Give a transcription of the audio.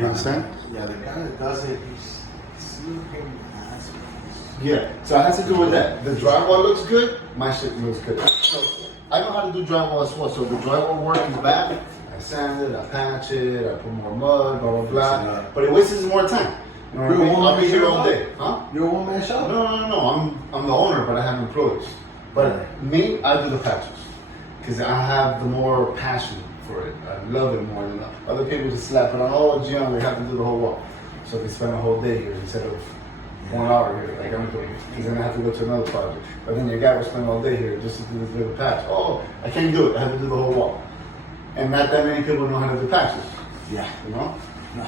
You understand? Yeah, the guy that does it, he's a pain in the ass. Yeah, so it has to do with that. The drywall looks good, my shit looks good. So I know how to do drywall as well. So if the drywall work is bad, I sand it, I patch it, I put more mud, blah, blah, blah. But it wastes more time. You know what I mean? I'll be here all day. Huh? You're a one-man shop? No. I'm the owner, but I have employees. But me, I do the patches. Because I have the more passion for it. I love it more than other people just slap it on. Oh, Gian, we have to do the whole wall. So they spend a whole day here instead of 1 hour here, like I'm doing. Because then I have to go to another project. But then your guy will spend all day here just to do this little patch. Oh, I can't do it. I have to do the whole wall. And not that many people know how to do patches. Yeah. You know? No.